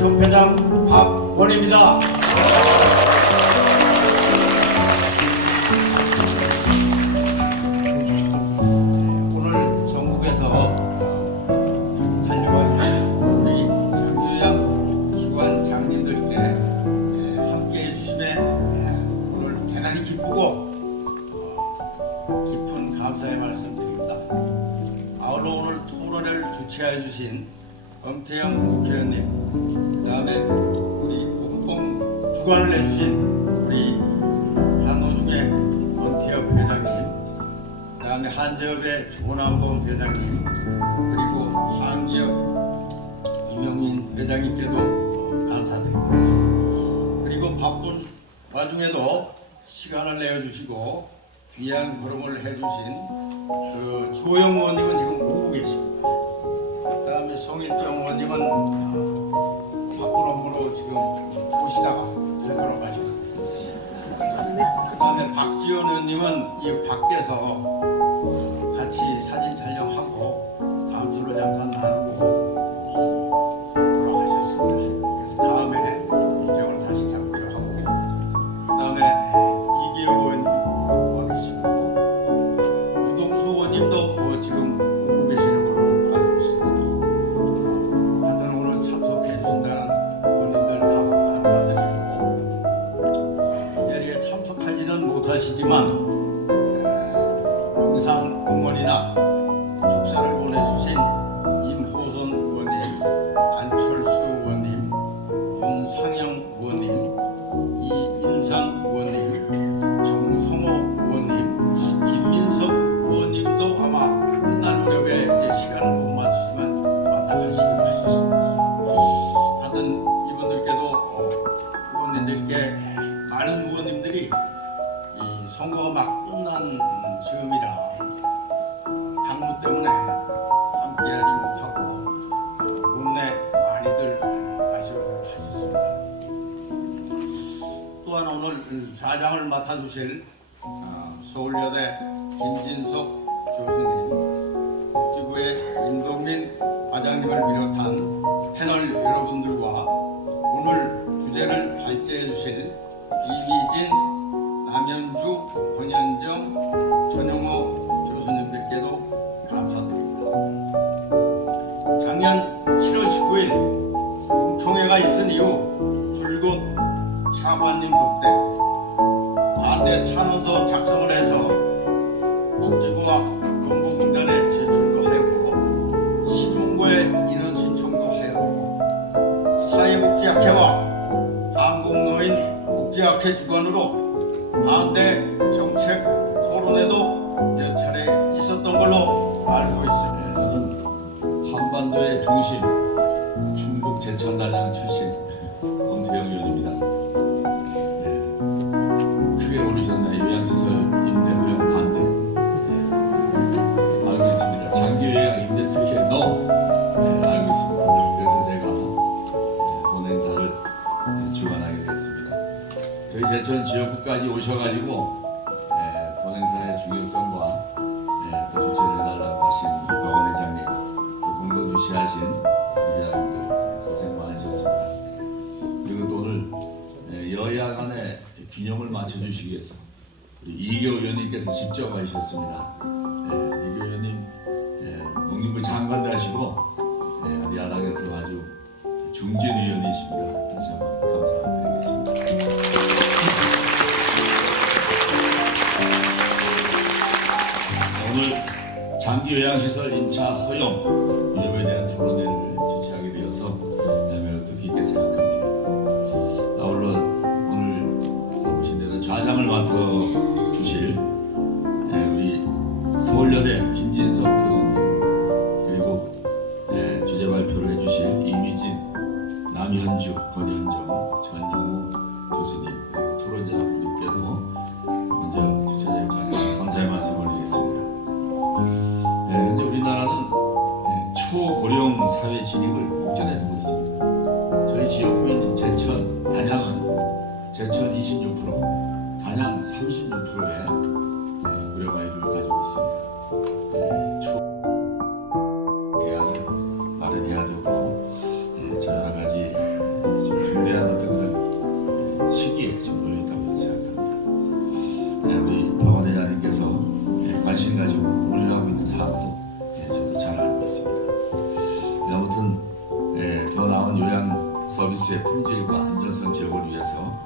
협회장 박원입니다. 오늘 전국에서 달려와주신 우리 장교장 기관 장님들께 함께해 주심에 오늘 대단히 기쁘고 깊은 감사의 말씀드립니다. 아울러 오늘 토론회를 주최해 주신 엄태영 국회의원님, 그 다음에 우리 공동 주관을 해주신 우리 한노중의 원태엽 회장님, 그 다음에 한재협의 조남범 회장님, 그리고 한기업 이명민 회장님께도 감사드립니다. 그리고 바쁜 와중에도 시간을 내어주시고 귀한 걸음을 해주신 그 주호영 의원님은 지금 오고 계십니다. 그 다음에 송일정 의원님은 바쁜 업무로 지금 오시다가 되돌아가시고, 그 다음에 박지원 의원님은 이 밖에서 같이 사진 촬영하고 담소를 잠깐 나누고 돌아가셨습니다. 그래서 다음에 일정을 다시 잡기로 하고, 그 다음에 이기호 의원님 와 계시고, 유동수 의원님도 지금 오고 계시는 걸로 알고 있습니다. 하여튼 오늘 참석해 주신다는 의원님들 다 감사드리고, 이 자리에 참석하지는 못하시지만 영상 응원이나 축사를 보내주신 임호선 의원님, 안철수 의원님, 윤상영 의원님, 이인선 의원님, 정성호 의원님, 김민석 의원님도 아마 끝날 무렵에 이제 시간을 못 맞추지만 왔다 가시기로 하셨습니다. 하여튼 이분들께도 의원님들께 많은 의원님들이 이 선거가 막 끝난 즈음이라 당무 때문에 함께하지 못하고 국내 많이들 아쉬워하셨습니다. 또한 오늘 좌장을 맡아주실 서울여대 김진석 교수님, 국지부의 임동민 과장님을 비롯한 패널 여러분들과 오늘 주제를 발제해 주실 이미진, 남현주, 권현정, 전용호 교수님들께도 감사드립니다. 작년 7월 19일 공청회가 있은 이후 줄곧 차관님 덕대 반대 탄원서 작성을 해서 복지부와 건보공단에 제출도 하였고, 신문고에 인원 신청도 하였고, 사회복지학회와 한국노인 복지학회 주관으로 반대 정책 토론회도 몇 차례 있었던 걸로 알고 있습니다. 저는 한반도의 중심, 충북 제천단양 출신 엄태영 의원입니다. 크게 모르셨나요? 요양시설 임대 허용 반대. 알고 있습니다. 장기 요양 임대 특혜 알고 있습니다. 그래서 제가 본 행사를 주관하게 되었습니다. 저희 제천 지역구까지 오셔가지고 본 행사의 중요성과 또 주최를 해달라고 하신 박원 회장님, 또 공동 주최하신 위원님들 고생 많으셨습니다. 그리고 또 오늘 여야 간의 균형을 맞춰주시기 위해서 우리 이기호 의원님께서 직접 와주셨습니다. 이기호 의원님 농림부 장관도 하시고 야당에서 아주 중진 의원이십니다. 다시 한번 감사드리겠습니다. 오늘 장기 요양시설 임차 허용 위협에 대한 토론회를 주최하게 되어서 매우 뜻깊게 생각합니다. 아울러 오늘 보신 대로 좌장을 맡아주실 우리 서울여대 김진석 교수님, 그리고 주제 발표를 해주실 이미진, 남현주, 권현정, 전용우 교수님, 그리고 토론자분들께도 먼저 주최자 입장에서 감사의 말씀을 드리겠습니다. 현재 우리나라는 초고령 사회 진입을 목전에 두고 있습니다. 저희 지역구인 제천, 단양은 제천 26%, 단양 36%의 고령화율을 가지고 있습니다. 대안을 마련해야 되고, 여러 가지 하우스의 품질과 안전성 제고를 위해서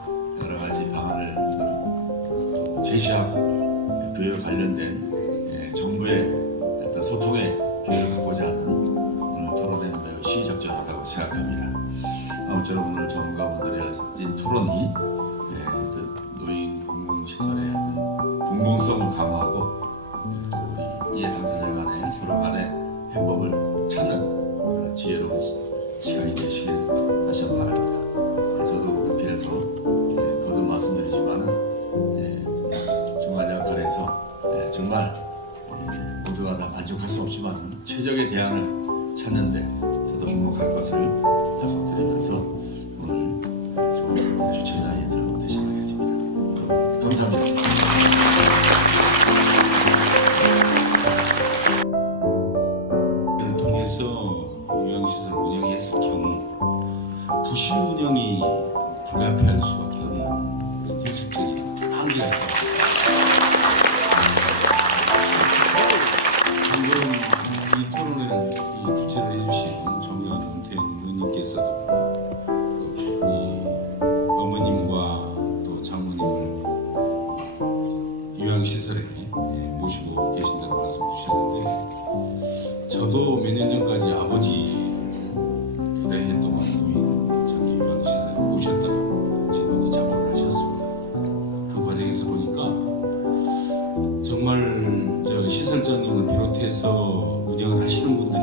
여러 가지 방안을 또 제시하고 교육 관련된 정부의 어떤 소통의 교육을 갖고자 하는 오늘 토론회는 매우 시의적절하다고 생각합니다. 아무쪼록 오늘 전문가분들의 하신 토론이 노인 공공시설의 공공성을 강화하고 또 이해 당사자 간의 서로 간의 해법을 찾는 지혜로운 시간이 되시길 다시 한번 바랍니다. 저도 국회에서 거듭 말씀드리지만은 정말 역할에서 정말 모두가 다 만족할 수 없지만 최적의 대안을 찾는데 저도 행복할 것을 약속드리면서 오늘 좋은 토론 주최자 인사하고 대신하겠습니다. 감사합니다. 이를 통해서 요양시설 운영했을 경우 부실 운영이 불가피할 수밖에 없는 그런 현실적인 한계가 있다. 방금 이 토론회를 주최를 해주신 정의원 은퇴 의원님께서도 이 어머님과 또 장모님을 요양시설에 모시고 계신다고 말씀 주셨는데 저도 몇 년 전까지 아버지 네 동안 노인 장기 요양시설에 모셨다가 지금 장모를 하셨습니다. 그 과정에서 보니까 정말 저 시설장님을 비롯해서 운영을 하시는 분들이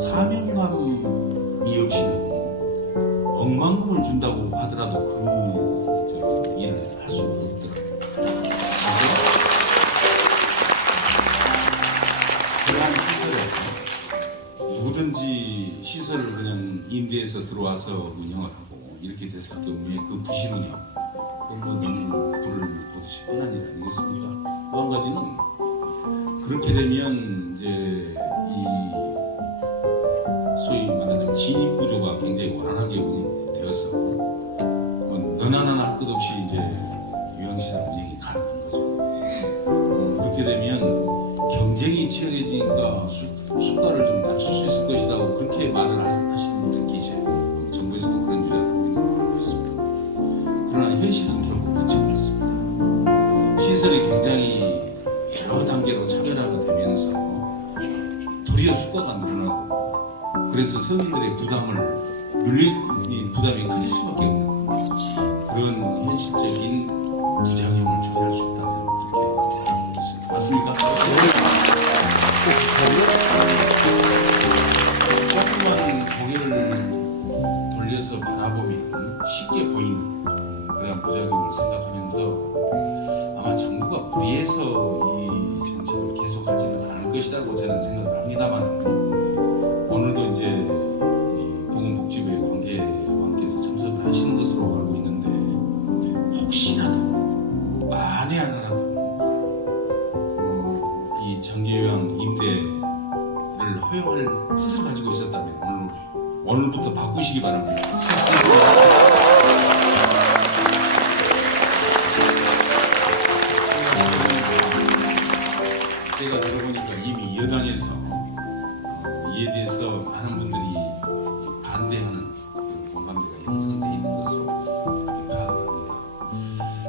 사명감이 없이는 억만금을 준다고 하더라도 그 일을 할 수가 없더라고요. 그러한 시설에 누구든지 시설을 그냥 임대해서 들어와서 운영을 하고 이렇게 됐을 경우에 그 부실 운영 그걸로 너무 불을 보듯이 뻔한 일 아니겠습니까? 또 한 가지는 그렇게 되면 이제 이 소위 말하자면 진입 구조가 굉장히 원활하게 운영되어서 너나 나나 할 것 없이 이제 요양시설 운영이 가능한 거죠. 그렇게 되면 경쟁이 치열해지니까 수가를 좀 낮출 수 있을 것이라고 그렇게 말을 하시는 분들 계셔요. 정부에서도 그런 주장을 하고 있는 걸 알고 있습니다. 그러나 현실은 결국 그렇지 않습니다. 시설이 굉장히 여러 단계로 차별화가 되면서 도리어 수가가 늘어나고 그래서 서민들의 부담이 커질 수밖에 없는 그런 현실적인 부작용을 초래할 수 있다고 저는 그렇게 알고 있습니다. 맞습니까? 조금만 고개를 돌려서 바라보면 쉽게 보이는 그런 부작용을 생각하면서 아마 정부가 무리해서 이 정책을 계속하지는 않을 것이라고 저는 생각을 합니다만 오늘도 이제 이 보건복지부의 관계께서 참석을 하시는 것으로 알고 있는데 혹시라도 만에 하나라도 이 장기요양 임대를 허용할 뜻을 가지고 있었다면 오늘부터 바꾸시기 바랍니다. 제가 들어보니까 이미 여당에서 이에 대해서 많은 분들이 반대하는 공감대가 형성되어 있는 것으로 이렇게 파악을 합니다.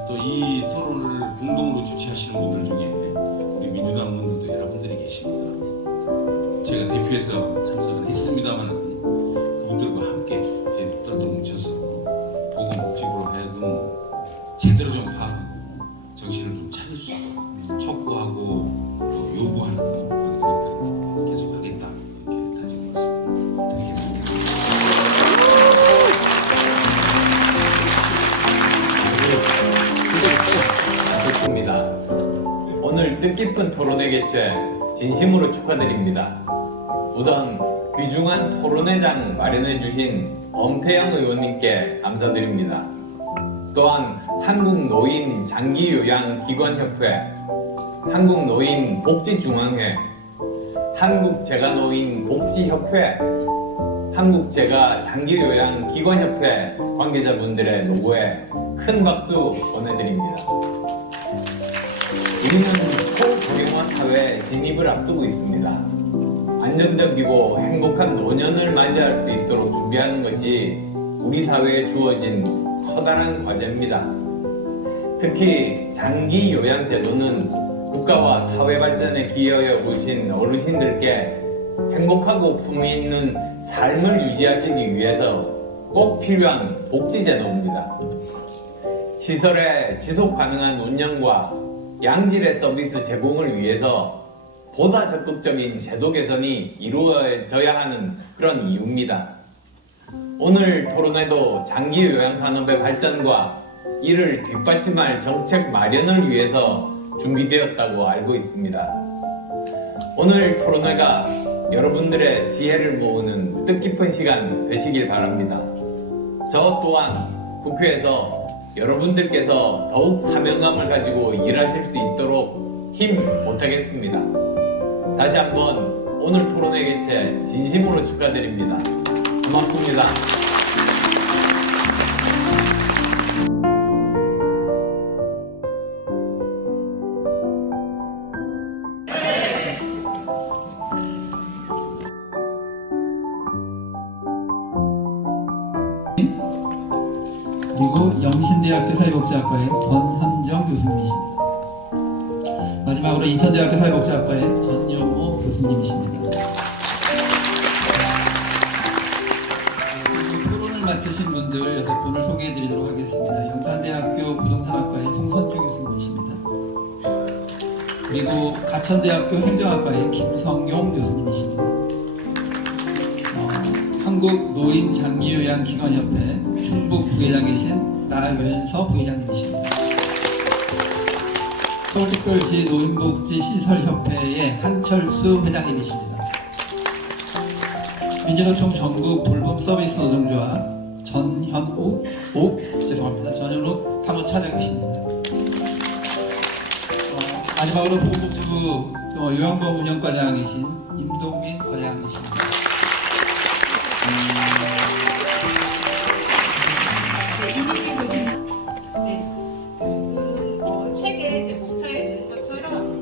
또 이 토론을 공동으로 주최하시는 분들 중에 우리 민주당 분들도 여러분들이 계십니다. 제가 대표해서 참석을 했습니다만 그분들과 함께 제 똘똘 뭉쳐서 보건복지부로 하여금 제대로 좀 파악하고 정신을 좀 차릴 수 있도록 촉구하고 또 요구하는 그런 노력들을 계속하겠다 이렇게 다짐 말씀드리겠습니다. 좋습니다. 오늘 뜻깊은 토론회 개최 진심으로 축하드립니다. 우선 귀중한 토론회장 마련해 주신 엄태영 의원님께 감사드립니다. 또한 한국노인 장기요양기관협회, 한국노인복지중앙회, 한국재가노인복지협회, 한국재가장기요양기관협회 관계자분들의 노고에 큰 박수 보내드립니다. 우리는 초고령화 사회에 진입을 앞두고 있습니다. 안정적이고 행복한 노년을 맞이할 수 있도록 준비하는 것이 우리 사회에 주어진 커다란 과제입니다. 특히 장기 요양 제도는 국가와 사회 발전에 기여해 오신 어르신들께 행복하고 품위 있는 삶을 유지하시기 위해서 꼭 필요한 복지 제도입니다. 시설의 지속 가능한 운영과 양질의 서비스 제공을 위해서 보다 적극적인 제도 개선이 이루어져야 하는 그런 이유입니다. 오늘 토론회도 장기 요양 산업의 발전과 이를 뒷받침할 정책 마련을 위해서 준비되었다고 알고 있습니다. 오늘 토론회가 여러분들의 지혜를 모으는 뜻깊은 시간 되시길 바랍니다. 저 또한 국회에서 여러분들께서 더욱 사명감을 가지고 일하실 수 있도록 힘 보태겠습니다. 다시 한번 오늘 토론회 개최 진심으로 축하드립니다. 고맙습니다. 그리고 영신대학교 사회복지학과의 권현정 교수님이십니다. 마지막으로 인천대학교 사회복지학과의 전용호 교수님이십니다. 그리고 토론을 맡으신 분들 6분을 소개해드리도록 하겠습니다. 영산대학교 부동산학과의 송선주 교수님이십니다. 그리고 가천대학교 행정학과의 김성용 교수님이십니다. 한국노인장기요양기관협회 충북 부회장이신 나윤서 부회장님이십니다. 서울특별시 노인복지시설협회의 한철수 회장님이십니다. 민주노총 전국 돌봄서비스 노동조합 전현욱 사무차장이십니다. 마지막으로 보건복지부 요양보험 운영과장이신 임동민 과장이십니다. 네, 지금 책에 제 목차에 있는 것처럼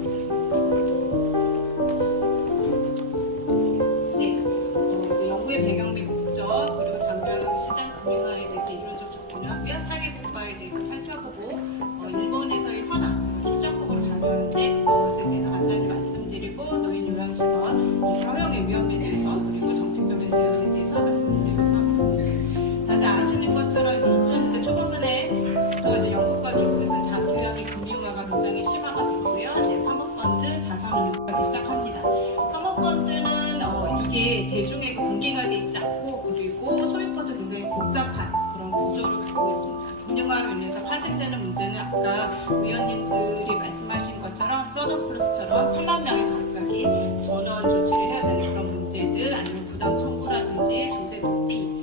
이제 연구의 배경 및 목적 그리고 장기요양시장 금융화에 대해서 이론적 접근하고요. 사회 국가에 대해서 살펴보고 일본에서의 현황 제가 출장국으로 다녀왔는데 그것에 대해서 간단히 말씀드리고 노인 요양시설 사회형의 위험에 대해서 그리고 정책적인 대응에 대해서 말씀드리도록 하겠습니다. 다들 아시는 것처럼 2000년대 초반부터 이제 영국과 미국에서는 장기요양의 금융화가 굉장히 심화가 됐고요. 이제 사모펀드, 자산운용 하기 시작합니다. 사모펀드는 이게 대중에게 공개가 되어 있지 않고 그리고 소유권도 굉장히 복잡한 그런 구조를 갖고 있습니다. 금융화로 인해서 파생되는 문제는 아까 위원님들이 말씀하신 것처럼 서든플러스처럼 3만 명이 갑자기 전원 조치를 해야 되는 그런 문제들 아니면 부당 청구라든지 조세 도피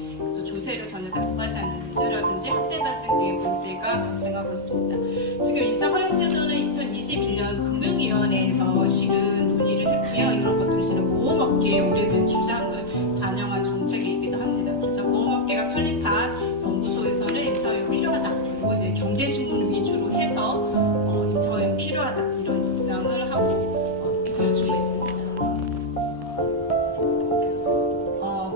조세를 전혀 납부하지 않는 문제라든지 학대 발생 등의 문제가 발생하고 있습니다. 지금 인차 허용제도는 2021년 금융위원회에서 실은 논의를 했고요. 이런 것들이 실은 보험업계의 오래된 주장을 반영한 정책이기도 합니다. 그래서 보험업계가 설립한 연구소에서는 인차 허용이 필요하다. 그리고 이제 경제신문 위주로 해서 인차 허용이 필요하다. 이런 입장을 하고 있을 있습니다.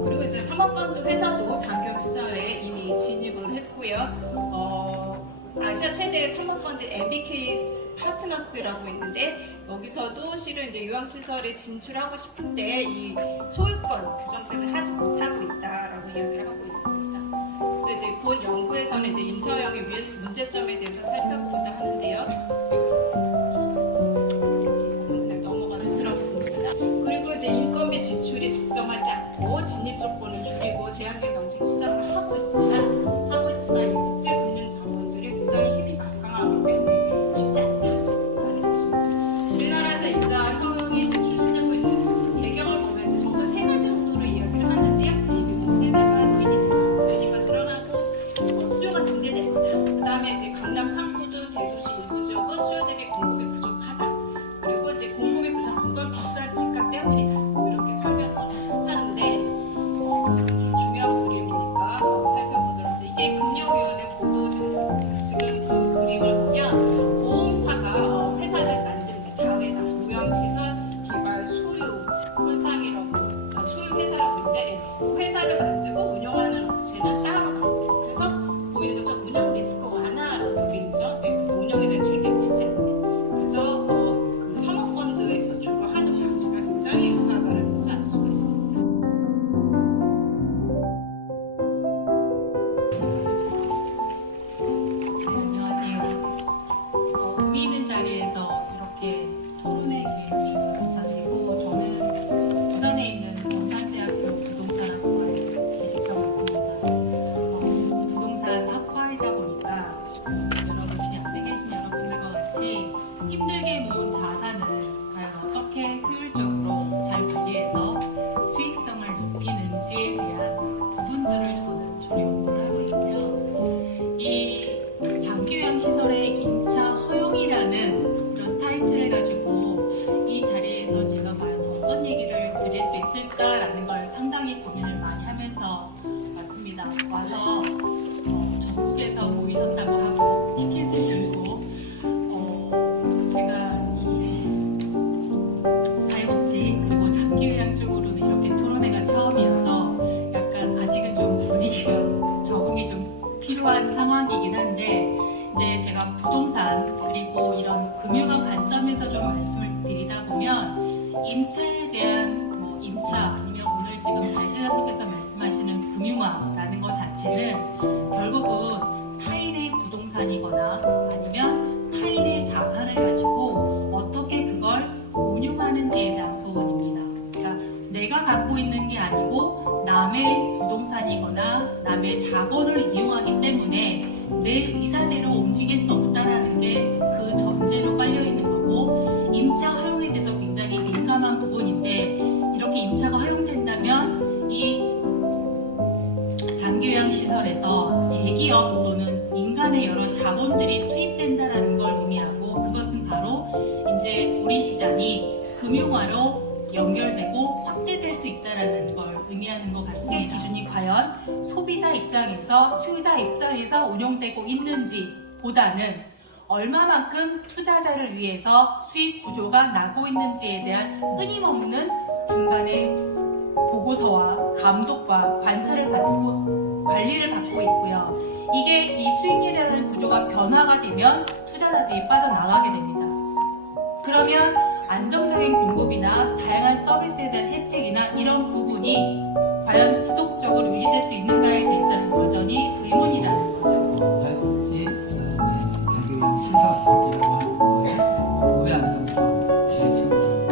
그리고 이제 사모펀드 회사도 장기요양시설에 이미 진입을 했고요. 아시아 최대의 사모펀드 MBK 파트너스라고 있는데 여기서도 실은 이제 요양시설에 진출하고 싶은데 이 소유권 규정 때문에 하지 못하고 있다라고 이야기를 하고 있습니다. 그래서 이제 본 연구에서는 이제 인처형의 문제점에 대해서 살펴보고자 하는데요. 그리고 이제 인건비 지출이 적정하지 않고 진입 조건을 줄이고 제한된 경쟁 시장을 하고 있지만 이 국제 금융 자본들이 굉장히 힘이 막강하기 때문에 쉽지 않다라는 것입니다. 우리나라에서 인자 허용이 이제 추진되고 있는 배경을 보면 이제 전부 세 가지 정도로 이야기를 하는데요. 미국 세대가 노인이 늘어나고 수요가 증대될 거다. 그다음에 이제 강남 상부 등 대도시 일부 지역은 수요 대비 공급이 부족하다. 그리고 이제 공급이 부족한 건 비싼 집값 때문이다. 뭐 이렇게 설명을 하는데 좀 중요한 그림은 자본을 이용하기 때문에 내 의사대로 움직일 수 없다라는 게 그 전제로 깔려 있는 거고, 임차 허용에 대해서 굉장히 민감한 부분인데, 이렇게 임차가 허용된다면 이 장기요양시설에서 대기업 또는 인간의 여러 자본들이 투입된다라는 걸 의미하고, 그것은 바로 이제 우리 시장이 금융화로 연결되고 확대될 수 있다라는 걸 의미하는 것 같습니다. 기준이 과연 소비자 입장에서, 수요자 입장에서 운영되고 있는지 보다는 얼마만큼 투자자를 위해서 수익 구조가 나고 있는지에 대한 끊임없는 중간에 보고서와 감독과 관찰을 받고 관리를 받고 있고요. 이게 이 수익률이라는 구조가 변화가 되면 투자자들이 빠져나가게 됩니다. 그러면 안정적인 공급이나 다양한 서비스에 대한 혜택이나 이런 부분이 과연 지속적으로 유지될 수 있는가에 대해서는 여전히 의문이라는 거죠. 사용지, 그다음에 장기요양 시설이라고 하는 거에 공급의 안정성, 친구나 더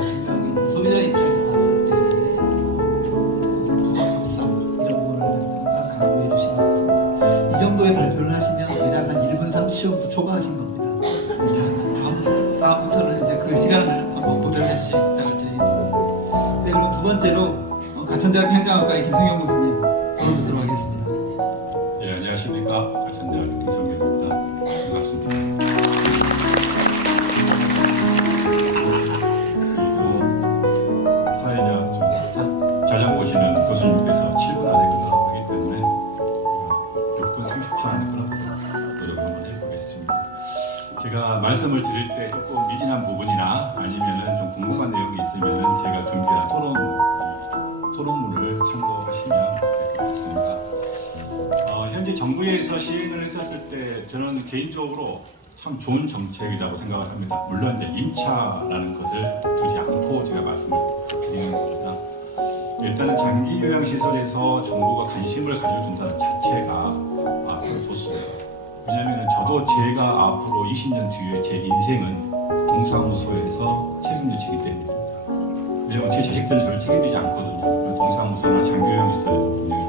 중요한 게 소비자 입장에서 봤을 때의 부담성 이런 거를 갖다가 강조해 주신 것 같습니다. 이 정도의 발표를 하시면 대략 한 1분 30초부터 초과하신 겁니다. 다음부터는 이제 그 시간을 한번 고려를 해주시면 부탁드리겠습니다. 네, 그럼 두 번째로 가천대학교 행정학과의 김성경 교수님 토론 듣도록 하겠습니다. 예, 안녕하십니까. 가천대학교 김성경입니다. 반갑습니다. 그리고 사회자 자장 보시는 교수님께서 7분 안에 끝나라고 하기 때문에 6분 30초 안에 끝나도록 노력 한번 해보겠습니다. 제가 말씀을 드릴 때 조금 미진한 부분이나 아니면은 좀 궁금한 내용이 있으면은 제가 준비한 토론문을 참고하시면 될 것 같습니다. 현재 정부에서 시행을 했었을 때 저는 개인적으로 참 좋은 정책이라고 생각을 합니다. 물론 이제 임차라는 것을 두지 않고 제가 말씀을 드리는 겁니다. 일단은 장기 요양시설에서 정부가 관심을 가져준다는 자체가 좋습니다. 왜냐하면 저도 제가 앞으로 20년 뒤에 제 인생은 동사무소에서 책임을 지기 때문입니다. 왜냐하면 제 자식들은 저를 책임지지 않거든요. 동사무소나 장기요양시설에서 분명히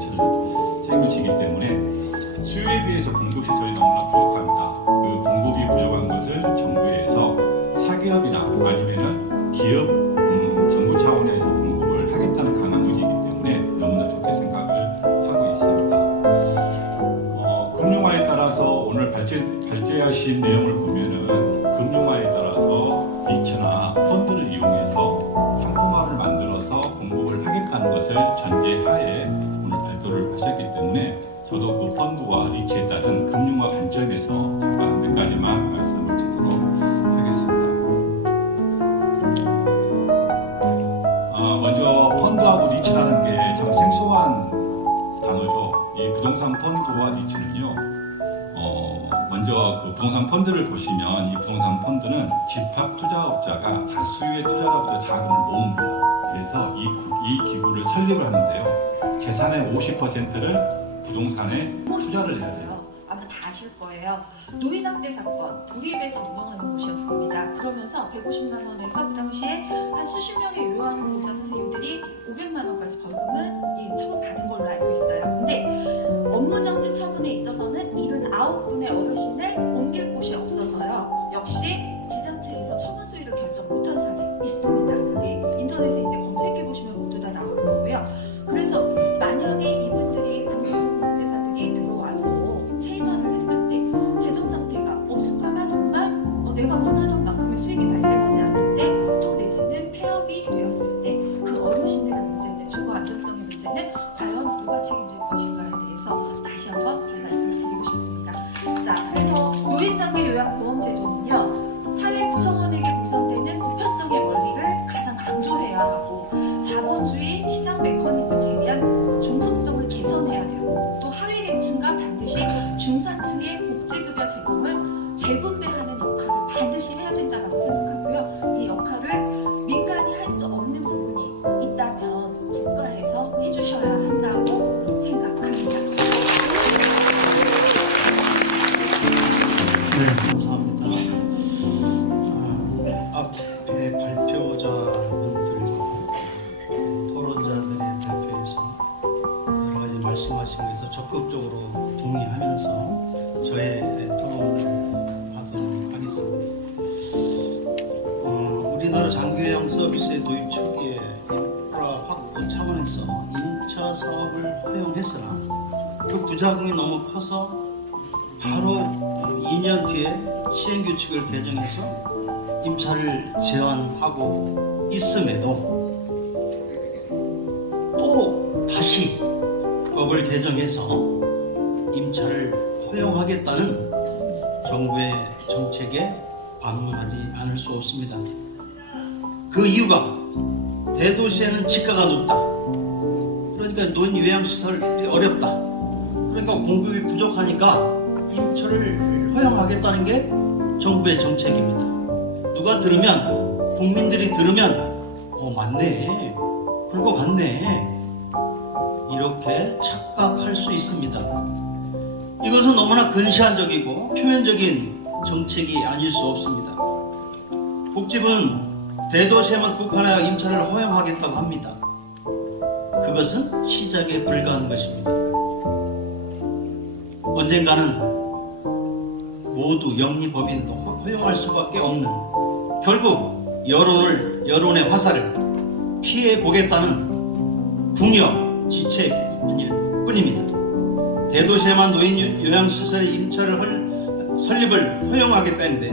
책임을 지기 때문에 수요에 비해서 공급시설이 너무나 부족합니다. 그 공급이 부족한 것을 정부에서 사기업이나 아니면은 기업, 정부 차원에서 공급을 하겠다는 강한 의지이기 때문에 너무나 좋게 생각을 하고 있습니다. 금융화에 따라서 오늘 발제하신 내용을 보면은 금융화에 따라서 리츠나 펀드를 이용해서 상품화를 만들어서 공급을 하겠다는 것을 전제하에 오늘 발표를 하셨기 때문에 저도 그 펀드와 리츠에 따른 금융화 관점에서 잠깐 몇 가지만 말씀을 드리도록 하겠습니다. 먼저 펀드하고 리츠라는 게 참 생소한 단어죠. 이 부동산 펀드와 리츠는요. 먼저 그 부동산 펀드를 보시면 이 부동산 펀드는 집합 투자업자가 다수의 투자자로부터 자금을 모읍니다. 그래서 이 기구를 설립을 하는데요. 재산의 50%를 부동산에 투자를 해야 돼요. 아마 다 아실 거예요. 노인학대 사건 독립에서 운영하는 곳이었습니다. 그러면서 150만 원에서 그 당시에 한 수십 명의 요양보호사 선생님들이 500만 원까지 벌금을 처분받은 걸로 알고 있어요. 근데 업무정지 처분에 있어서는 79분의 어르신을 옮길 곳이 없어서요. 역시 지자체에서 처분 수위를 결정 못한 사례 있습니다. 인터넷에 이제 검색해 보시면 모두 다 나올 거고요. 그래서 만약에 이분들이 금융회사들이 들어와서 체인화를 했을 때 재정 상태가 수가가 정말 내가 원하던 만큼의 수익이 발생하지 않는데 또 내지는 폐업이 되었을 때 그 어르신들의 문제는 주거 안정성 대도시 도입 초기에 인프라 확보 차원에서 임차 사업을 허용했으나 그 부작용이 너무 커서 바로 2년 뒤에 시행규칙을 개정해서 임차를 제한하고 있음에도 또 다시 법을 개정해서 임차를 허용하겠다는 정부의 정책에 반문하지 않을 수 없습니다. 그 이유가 대도시에는 지가가 높다. 그러니까 노인 요양시설이 어렵다. 그러니까 공급이 부족하니까 임차를 허용하겠다는 게 정부의 정책입니다. 누가 들으면, 국민들이 들으면 맞네, 그럴 것 같네, 이렇게 착각할 수 있습니다. 이것은 너무나 근시안적이고 표면적인 정책이 아닐 수 없습니다. 복집은 대도시에만 국한하여 임차를 허용하겠다고 합니다. 그것은 시작에 불과한 것입니다. 언젠가는 모두 영리법인도 허용할 수밖에 없는, 결국 여론의 화살을 피해 보겠다는 궁여 지책일 뿐입니다. 대도시에만 노인 요양시설의 임차를 설립을 허용하겠다는데,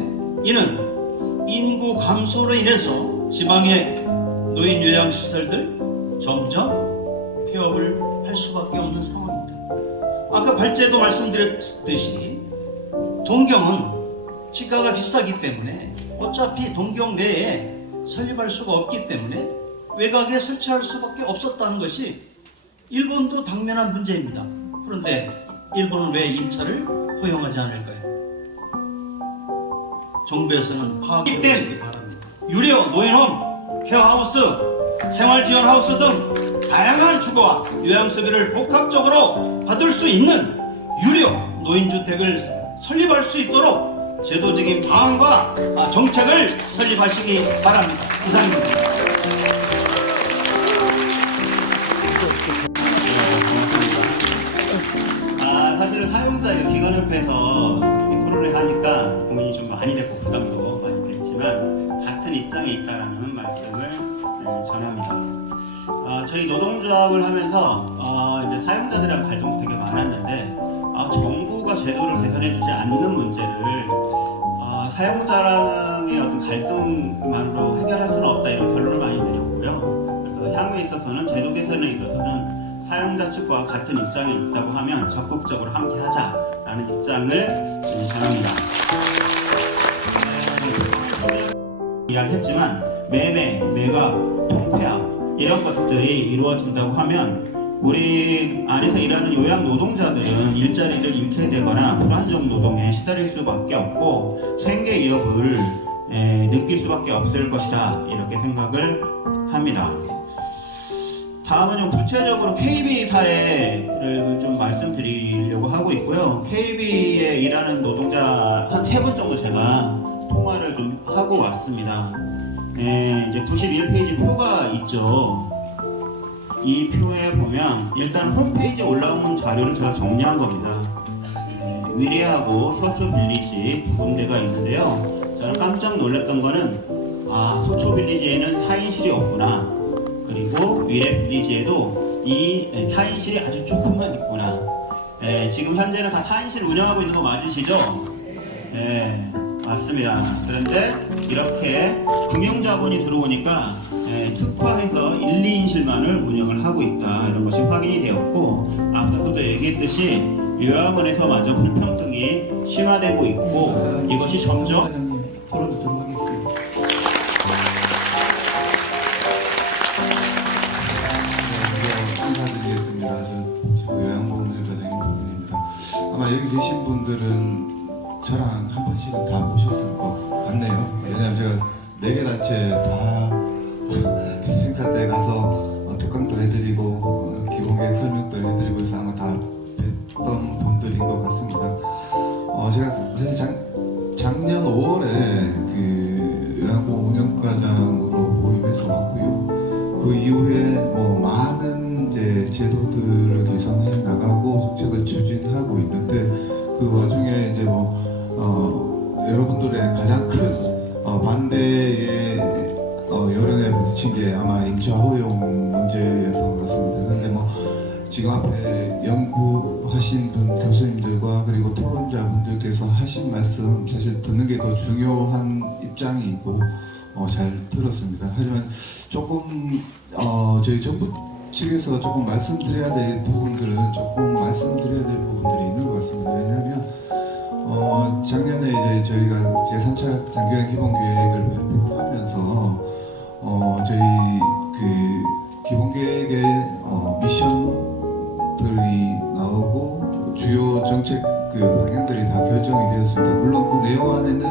이는 인구 감소로 인해서 지방의 노인 요양시설들 점점 폐업을 할 수밖에 없는 상황입니다. 아까 발제도 말씀드렸듯이 동경은 지가가 비싸기 때문에 어차피 동경 내에 설립할 수가 없기 때문에 외곽에 설치할 수밖에 없었다는 것이 일본도 당면한 문제입니다. 그런데 일본은 왜 임차를 허용하지 않을까요? 정부에서는 파악해보시기 바랍니다. 유료 노인홈, 케어하우스, 생활지원하우스 등 다양한 주거와 요양서비를 복합적으로 받을 수 있는 유료 노인주택을 설립할 수 있도록 제도적인 방안과 정책을 설립하시기 바랍니다. 이상입니다. 사실은 사용자 기관협회에서 토론을 하니까 고민이 좀 많이 됐고 부담도 많이 됐지만 같은 입장에 있다라는 말씀을 전합니다. 저희 노동조합을 하면서 이제 사용자들이랑 갈등도 되게 많았는데 정부가 제도를 개선해주지 않는 문제를 사용자랑의 어떤 갈등만으로 해결할 수는 없다, 이런 결론을 많이 내렸고요. 그래서 향후에 있어서는 제도 개선에 있어서는 사용자 측과 같은 입장에 있다고 하면 적극적으로 함께하자라는 입장을 전합니다. 이야기했지만 매매, 매각, 통폐합 이런 것들이 이루어진다고 하면 우리 안에서 일하는 요양 노동자들은 일자리를 잃게 되거나 불안정 노동에 시달릴 수밖에 없고 생계 위협을 느낄 수밖에 없을 것이다, 이렇게 생각을 합니다. 다음은 좀 구체적으로 KB 사례를 좀 말씀드리려고 하고 있고요. KB에 일하는 노동자 한 3분 정도 제가 통화를 좀 하고 왔습니다. 이제 91페이지 표가 있죠. 이 표에 보면 일단 홈페이지에 올라온 자료를 제가 정리한 겁니다. 위례하고 서초 빌리지 두 군데가 있는데요. 저는 깜짝 놀랐던 거는 서초 빌리지에는 4인실이 없구나, 그리고 위례 빌리지에도 이 4인실이 아주 조금만 있구나. 지금 현재는 다 4인실 운영하고 있는 거 맞으시죠? 네, 맞습니다. 그런데 이렇게 금융자본이 들어오니까 특화해서 1, 2인실만을 운영을 하고 있다, 이런 것이 확인이 되었고, 앞서서도 얘기했듯이 요양원에서마저 불평등이 심화되고 있고, 이것이 점점 과장님 토론도 들어가겠습니다. 인사드리겠습니다. 저 요양보험운영과장님 동민입니다. 아마 여기 계신 분들은 저랑 한 번씩은 다 보셨을 것 같네요. 왜냐하면 제가 4개 단체 다 행사 때 가서 특강도 해드리고 기본계획 설명도 해드리고 해서 아마 다 뵀던 분들인 것 같습니다. 제가 사실 작년 5월에 그 요양보험운영과장으로 보임해서 왔고요. 그 이후에 많은 이제 제도들을 개선해 나가고 정책을 추진하고 있는데, 그 와중에 이제 여러분들의 가장 큰 반대의 여론에 부딪힌 게 게 아마 임차 허용 문제였던 것 같습니다. 그런데 뭐 지금 앞에 연구하신 분 교수님들과 그리고 토론자분들께서 하신 말씀 사실 듣는 게 더 중요한 입장이고 잘 들었습니다. 하지만 조금 저희 정부 측에서 조금 말씀드려야 될 부분들은 조금 말씀드려야 될 부분들이 있는 것 같습니다. 왜냐하면 작년에 이제 저희가 제3차 장기간 기본계획을 발표하면서 저희 그 기본계획의 미션들이 나오고 주요 정책 그 방향들이 다 결정이 되었습니다. 물론 그 내용 안에는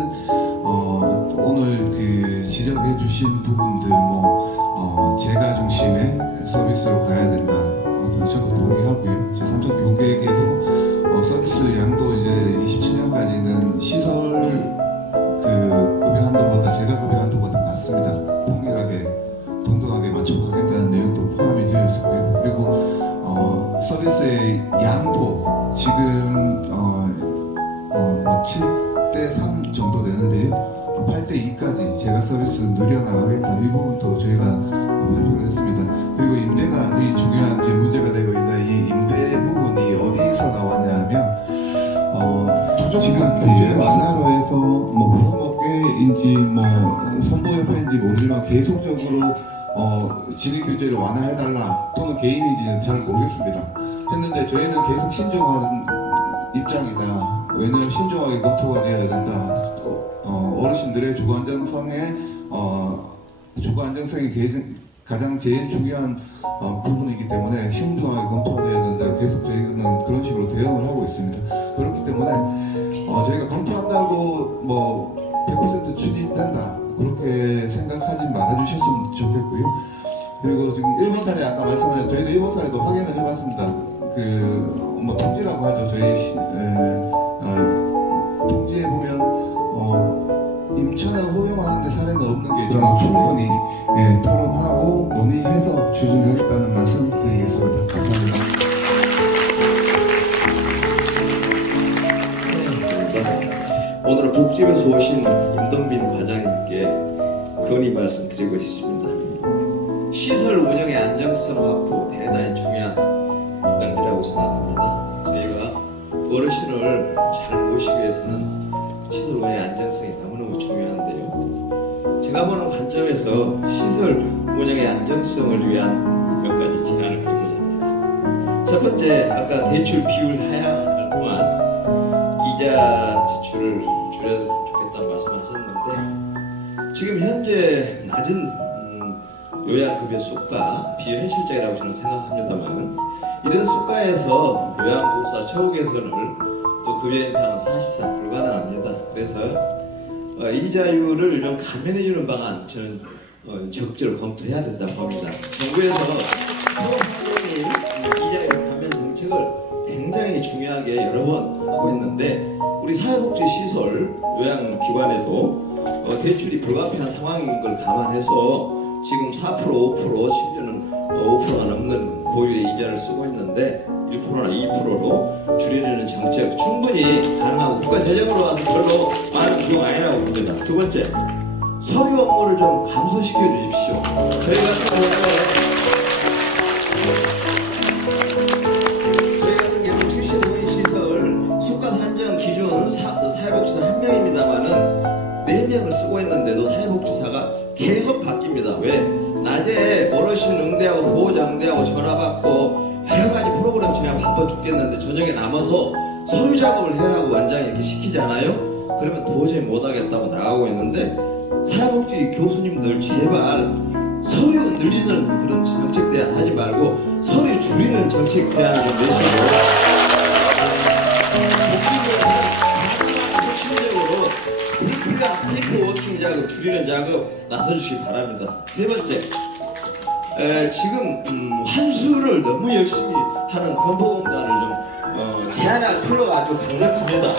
오늘 그 지적해 주신 부분들 제가 중심의 서비스로 가야 된다. 저도 동의하고요. 제3차 기본계획에도 서비스 양도 이제 27년까지는 시설 그 급여 한도보다 제가 급여 한도가 더 낮습니다. 동등하게 맞춰가겠다는 내용도 포함이 되어 있었고요. 그리고 서비스의 양도 지금 7대3 정도 되는데요. 8대2까지 제가 서비스 늘려나가겠다. 이 부분도 저희가 발표를 했습니다. 그리고 임대가 중요한 이제 문제가 되고 있는 이 임대 부분이 어디서 나왔냐 하면 지금 규제 완화로 해서 부업계인지 선보협회인지 모르지만 계속적으로 진입 규제를 완화해달라 또는 개인인지는 잘 모르겠습니다. 했는데 저희는 계속 신중한 입장이다. 왜냐하면 신중하게 검토가 되어야 된다. 어르신들의 주거 안정성이 가장 제일 중요한 부분이기 때문에 신중하게 검토가 되어야 된다. 계속 저희는 그런 식으로 대응을 하고 있습니다. 그렇기 때문에 저희가 검토한다고 100% 추진된다 그렇게 생각하지 말아주셨으면 좋겠고요. 그리고 지금 일본 사례 아까 말씀하신 저희도 일본 사례도 확인을 해봤습니다. 통지라고 하죠. 저희 통지에 보면 임차는 허용하는데 사례는 없는 게 저는 충분히 토론하고 논의해서 추진하겠다는 말씀 드리겠습니다. 감사합니다. 오늘은 복집에서 오신 임동빈 과장님께 건의 말씀드리고 싶습니다. 시설 운영의 안정성 확보 대단히 중요한 문제라고 생각합니다. 저희가 어르신을 잘 모시기 위해서는 시설 운영의 안정성이 너무너무 중요한데요. 제가 보는 관점에서 시설 운영의 안정성을 위한 몇 가지 제안을 드리고자 합니다. 첫 번째, 아까 대출 비율 하향을 통한 이자 지출을 줄여도 좋겠다는 말씀하셨는데 지금 현재 낮은 요양급여 수가 비현실적이라고 저는 생각합니다만 이런 수가에서 요양보호사 처우 개선을 또 급여 인상은 사실상 불가능합니다. 그래서 이자율을 좀 감면해주는 방안 저는 적극적으로 검토해야 된다고 봅니다. 정부에서 이자율 감면 정책을 굉장히 중요하게 여러 번 하고 있는데 우리 사회복지시설 요양기관에도 대출이 불가피한 상황인 걸 감안해서 지금 4%, 5% 심지어는 5%가 넘는 고율의 이자를 쓰고 있는데 1%나 2%로 줄이려는 정책 충분히 가능하고 국가 재정으로 와서 별로 많은 비용 아니라고 봅니다. 두 번째, 서류 업무를 좀 감소시켜 주십시오. 저희 같은 경우 70호인 시설 수가 산정 기준 사회복지사 1명입니다만은 4명을 쓰고 있는데도 사회복지사가 계속 바뀝니다. 왜? 낮에 어르신 응대하고 보호자 응대하고 전화 받고 여러 가지 프로그램 진행 바빠 죽겠는데 저녁에 남아서 서류 작업을 해라고 원장이 이렇게 시키잖아요. 그러면 도저히 못하겠다고 나가고 있는데 사회복지 교수님들 제발 서류 늘리는 그런 정책 대안 하지 말고 서류 줄이는 정책 대안을 좀 내시고 핵심적으로 불필요한 페이퍼 워킹 작업 줄이는 작업 나서주시기 바랍니다. 세 번째, 지금 환수를 너무 열심히 하는 건보공단을 좀 제한할 필요가 아주 강력합니다.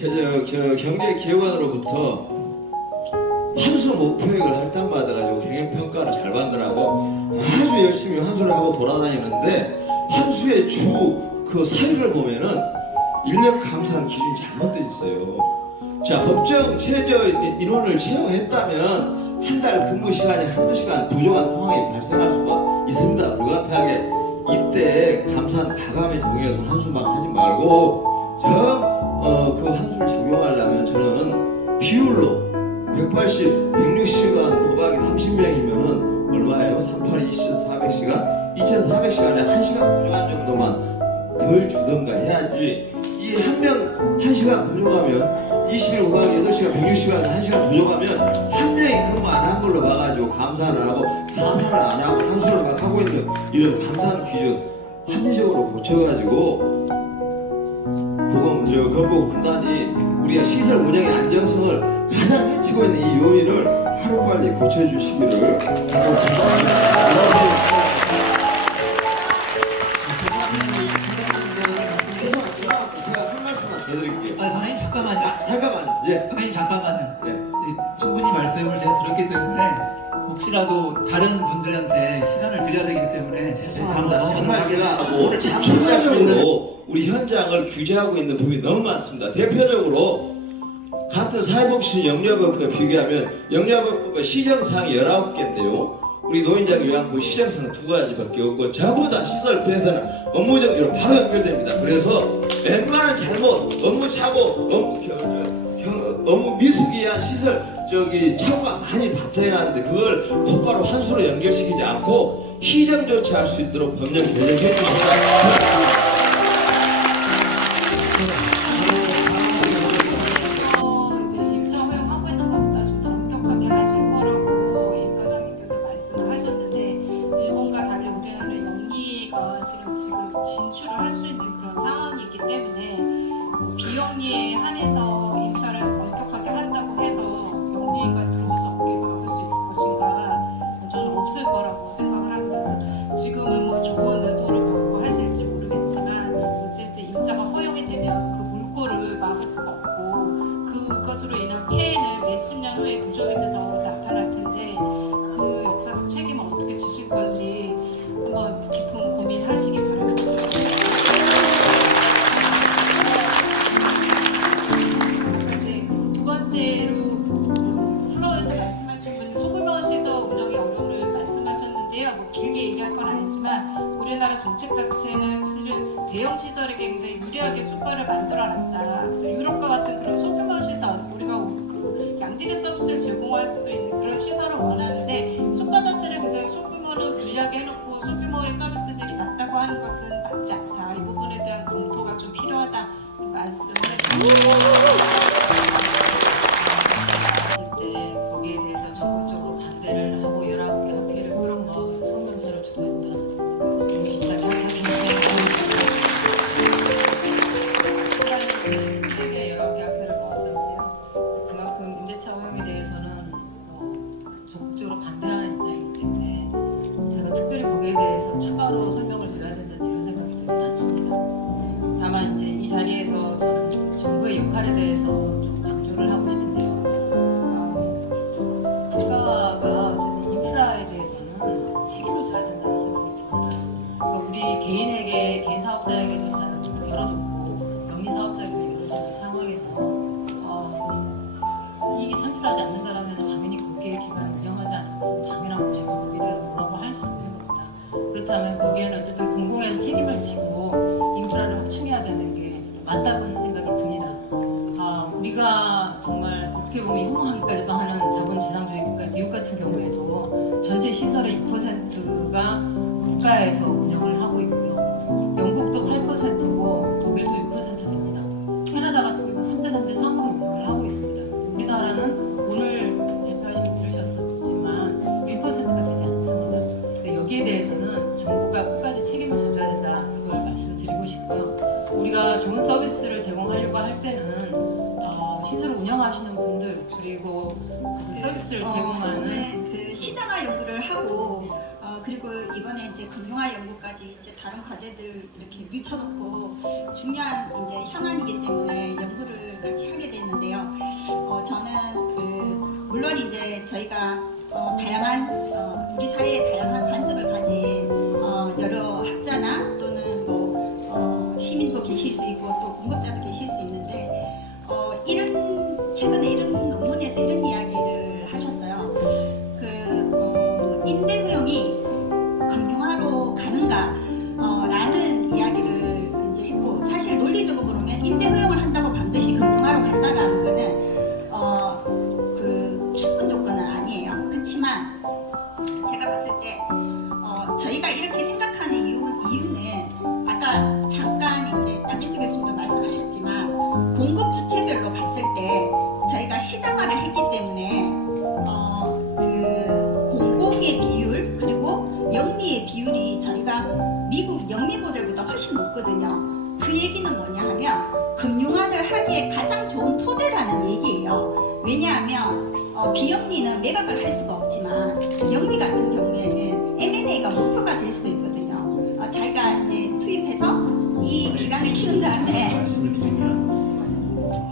건보공단은 경제기획원으로부터 환수 목표액을 할당받아 가지고 경영평가를 잘 받느라고 아주 열심히 환수를 하고 돌아다니는데 환수의 주 그 사유를 보면은 인력 감산 기준이 잘못되어 있어요. 자, 법정 최저 인원을 채용했다면 한 달 근무 시간이 한두 시간 부족한 상황이 발생할 수가 있습니다. 불가피하게 이때 감사는 과감히 정해서 한수만 하지 말고 그 한수를 적용하려면 저는 비율로 180, 160시간 곱하기 30명이면은 얼마예요? 38, 2400시간? 2400시간에 1시간 부족한 정도만 덜 주던가 해야지. 이 한 명 1시간 부족하면 21 곱하기 8시간 160시간 1시간 부족하면 한 명이 그런 거 안 한 걸로 봐가지고 감사를 안 하고 가사를 안 하고 한수를 막 하고 있는 이런 감사한 기준 합리적으로 고쳐가지고 건보공단이 우리가 시설 운영의 안정성을 가장 해치고 있는 이 요인을 하루빨리 고쳐주시기를 바랍니다. 제가 한 말씀만 더 드릴게요. 선생님 잠깐만요. 잠깐만요. 예. 선생님 잠깐만요. 예. 충분히 말씀을 제가 들었기 때문에 혹시라도 다른 분들한테 시간을 드려야 되기 때문에 정말 제가 오늘 전체적으로 우리 현장을 규제하고 있는 부분이 너무 많습니다. 대표적으로 같은 사회복지 영리화법과 비교하면 영리화법과 시정사항이 19개인데요. 우리 노인장 요양부 시정사항 2가지밖에 없고 전부 다 시설 폐쇄는 업무 정지로 바로 연결됩니다. 그래서 웬만한 잘못, 업무 착오, 업무 미숙에 의한 시설 착오가 많이 발생하는데 그걸 곧바로 한수로 연결시키지 않고 시정 조치할 수 있도록 법령 개정해 주십시오. 이제 임차 허용하고 있는 것보다 좀 더 엄격하게 하실 거라고 임 과장님께서 말씀을 하셨는데 일본과 달리 우리나라는 영리가 지금 진출을 할 수 있는 그런 상황이기 때문에 비영리에 한해서 임차를 엄격하게 한다고 해서 영리가 들어올 수 없게 막을 수 있을 것인가 저는 없을 거라고 생각을 합니다. 그래서 지금은 뭐 좋은 의도를 갖고 하실지 모르겠지만 어쨌든 임차가 허용이 되면 그 물꼬를 막을 수가 없고 그것으로 인한 폐해는 몇십 년 후에 누적이 돼서 나타날 텐데 그 역사적 책임을 어떻게 지실 건지 한번 깊은 고민하시기 바랍니다. 이제 두 번째로 플로어에서 말씀하신 분이 소규모 시설 운영의 어려움을 말씀하셨는데요. 뭐 길게 얘기할 건 아니지만 우리나라 정책 자체는 실은 대형 시설에게 굉장히 유리하게 수가를 만들어놨다. 그래서 유럽과 같은 그런 소규모 시설, 우리가 그 양질의 서비스를 제공할 수 있는 그런 시설을 원하는데 수가 자체를 굉장히 소규모는 불리하게 해놓고 소규모의 서비스들이 낮다고 하는 것은 맞지 않다. 이 부분에 대한 검토가 좀 필요하다 말씀을 드립니다. 때 거기에 대해서 적극적으로 반대를 하고 19개 학회를 그런 성명서를 주도했다. 임대차에 19개 학회를 모았었는데요. 그만큼 임대차 허용에 대해서는 적극적으로 반대하는 입장이기 때문에 제가 특별히 거기에 대해서 추가로 설명을 드려야 된다는 이런 생각이 들진 않습니다. 다만 이제 이 자리에서 저는 정부의 역할에 대해서 좀 강조를 하고 싶은데요. 국가가 어쨌든 인프라에 대해서는 책임을 져야 된다는 생각이 듭니다. 그러니까 우리 개인 사업자에게도 잘 열어줬고 영리 사업자에게도 열어주는 상황에서 이익이 창출하지 않는다라면 당연히 거기에 기관을 운영하지 않는 것은 당연한 것이고 거기에 대해서 뭐라고 할 수 없는 겁니다. 그렇다면 거기에는 어쨌든 공공에서 책임을 지고 인프라를 확충해야 되는 게 맞다는 생각이 듭니다. 우리가 정말 어떻게 보면 혐오하기까지도 하는 자본지상주의 국가 미국 같은 경우에도 전체 시설의 6%가 국가에서 운영을 하고 있고요. 영국도 8%고 독일도 6% 됩니다. 캐나다 같은 경우는 3대 3대 3으로 운영을 하고 있습니다. 우리나라는 오늘 발표하신 거 들으셨지만 1%가 되지 않습니다. 그러니까 여기에 대해서는 정부가 끝까지 책임을 져줘야 된다. 이걸 말씀드리고 싶고요. 우리가 좋은 서비스를 제공하려고 할 때는 시설을 운영하시는 분들 그리고 그 서비스를 제공하는 저는 그 시장화 연구를 하고 그리고 이번에 이제 금융화 연구까지 이제 다른 과제들 이렇게 밀쳐놓고 중요한 이제 현안이기 때문에 연구를 같이 하게 됐는데요. 저는 그 물론 이제 저희가 다양한 우리 사회에 다양한 관점을 가진 여러 학자나 또는 뭐 시민도 계실 수 있고 또 공급자도 계실 수 있는데 이런 최근에 이런 논문에서 이런 이야기를 하셨어요. 임대 허용이 금융화로 가는가 라는 이야기를 이제 했고, 사실 논리적으로 보면 임대 허용을 한다고 반드시 금융화로 간다라는 거는 충분 조건은 아니에요. 그렇지만 제가 봤을 때 저희가 이렇게 생각하는 이유는 아까 잠깐 이제 남현주 교수님도 말씀하셨지만 공급 주체별로 봤을 때 저희가 시장화를 했기 때문에 공공의 비율 그리고 영리의 비율이 저희가 미국 영미 모델보다 훨씬 높거든요. 그 얘기는 뭐냐 하면 금융화를 하기에 가장 좋은 토대라는 얘기예요. 왜냐하면 비영리는 매각을 할 수가 없지만 영리 같은 경우에는 M&A가 목표가 될 수도 있거든요. 자기가 이제 투입해서 이 기간을 키운 다음에 말씀을 드리면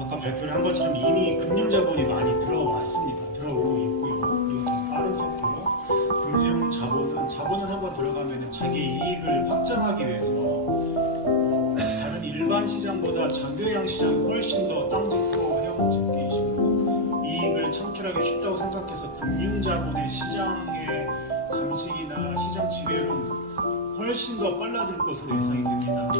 아까 발표를 한 것처럼 이미 금융자본이 많이 들어왔습니다. 들어오고 있고요. 이거 더 빠른 속도로 자본은 한번 들어가면 자기 이익을 확장하기 위해서 다른 일반 시장보다 장교양 시장이 훨씬 더 땅 짓고 해양 짓기 식으로 이익을 창출하기 쉽다고 생각해서 금융자본의 시장의 잠식이나 시장 지배는 훨씬 더 빨라질 것으로 예상이 됩니다.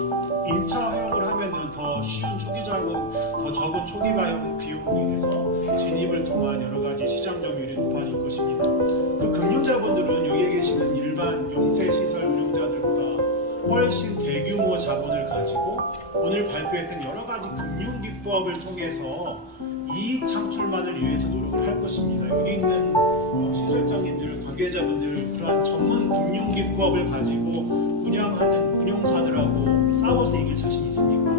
1차 허용을 하면은 더 쉬운 초기 자금, 더 적은 초기 비용으로 인해서 진입을 통한 여러 가지 시장 점유율이 높아질 것입니다. 그 금융자본들은 여기에 계시는 일반 용세시설 운영자들보다 훨씬 대규모 자본을 가지고 오늘 발표했던 여러 가지 금융기법을 통해서 이익 창출만을 위해서 노력을 할 것입니다. 여기 있는 시설장님들, 관계자분들 그러한 전문 금융기법을 가지고 운영하는 금융사들하고 싸워서 이길 자신 있습니까?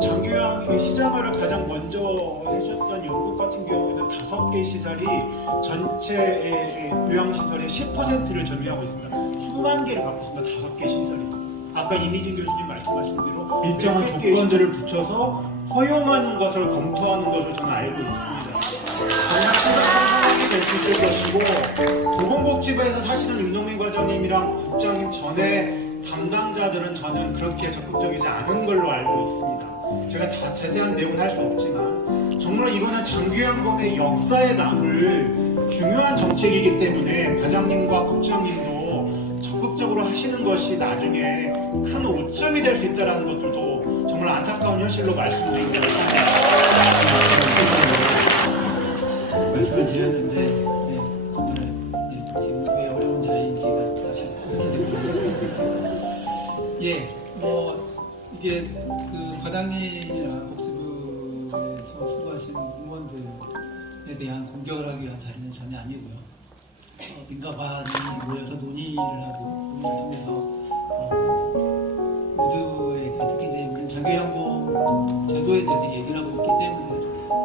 장교양의 시장화를 가장 먼저 해줬던 영국 같은 경우에는 5개 시설이 전체 요양시설의 10%를 점유하고 있습니다. 수만 개를 갖고 있습니다. 5개 시설이. 아까 이미진 교수님 말씀하신 대로 일정한 조건들을 붙여서 허용하는 것을 검토하는 것으로 저는 알고 있습니다. 정말 심각한 상황이 될 수 있을 것이고 보건복지부에서 사실은 윤동민 과장님이랑 국장님 전에 담당자들은 저는 그렇게 적극적이지 않은 걸로 알고 있습니다. 제가 다 자세한 내용은 할 수 없지만 정말 이거는 장교양범의 역사에 남을 중요한 정책이기 때문에 과장님과 국장님도 적극적으로 하시는 것이 나중에 큰 오점이 될 수 있다는 것들도 정말 안타까운 현실로 말씀드립니다. 말씀을 드렸는데 정말 지금 왜 어려운 자리인지가 다시 이게 그 과장님이나 복지부에서 수고하시는 공무원들에 대한 공격을 하기 위한 자리는 전혀 아니고요. 민가반이 모여서 논의를 하고 논의를 통해서 모두에게 특히 이제 우리는 장교양봉 제도에 대해서 얘기를 하고 있기 때문에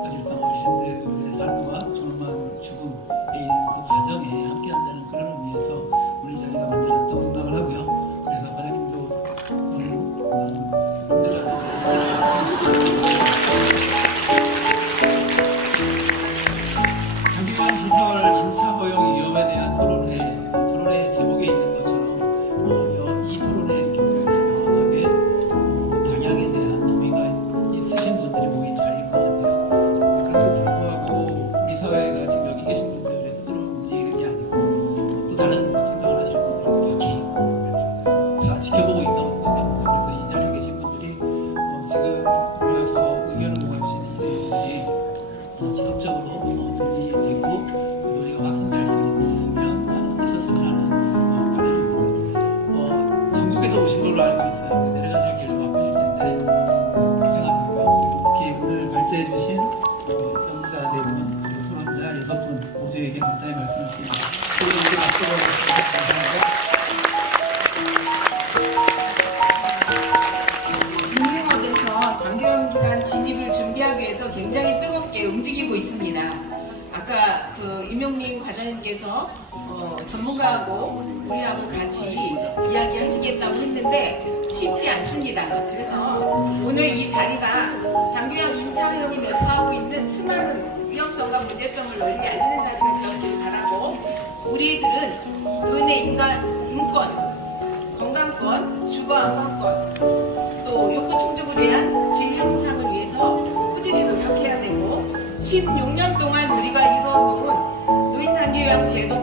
사실상 어르신들의 삶과 조만한 죽음에 이르는 그 과정에 함께한다는 그런 의미에서 오늘 이 자리가 만들어졌다고 생각을 하고요. 그래서 과장님도 장교양 시설 임차 허용 위험에 대한 토론회 제목에 있는 것처럼 이 토론회 경우에는 명확하게 방향에 대한 동의가 있으신 분들이 모인 자리인 것 같아요. 그런데도 불구하고 우리 사회가 지금 여기 계신 분들의 부드러운 움직임이 아니고 또 다른 생각을 하시는 분들이 또 박히 지켜보고 있다고 생각합니다. 그래서 이 자리에 계신 분들이 지금 모여서 의견을 모아주시는 일들이 지속적으로 논의되고 그 논의가 확산될 수 있었으면 하는 바람입니다. 전국에서 오신 걸로 알고 있어요. 내려가실 길도 바쁘실 텐데 고생하셨고요. 특히 오늘 발제해 주신 연구자 4분 그리고 토론자 6분 모두에게 감사의 말씀을 드립니다. 그리고 우리 앞으로 감사합니다. 금융업에서 장교양기간 진입을 준비하기 위해서 굉장히 뜨겁게 움직이고 있습니다. 아까 그 임용민 과장님께서 전문가하고 우리하고 같이 이야기하시겠다고 했는데 쉽지 않습니다. 그래서 오늘 이 자리가 장교양 임차 허용이 내포하고 있는 수많은 위험성과 문제점을 널리 알리는 자리가 되었길 바라고 우리들은 노인의 인권, 건강권, 주거 안정권 또 욕구 충족을 위한 질 향상을 위해서 꾸준히 16년 동안 우리가 이루어놓은 노인장기요양 제도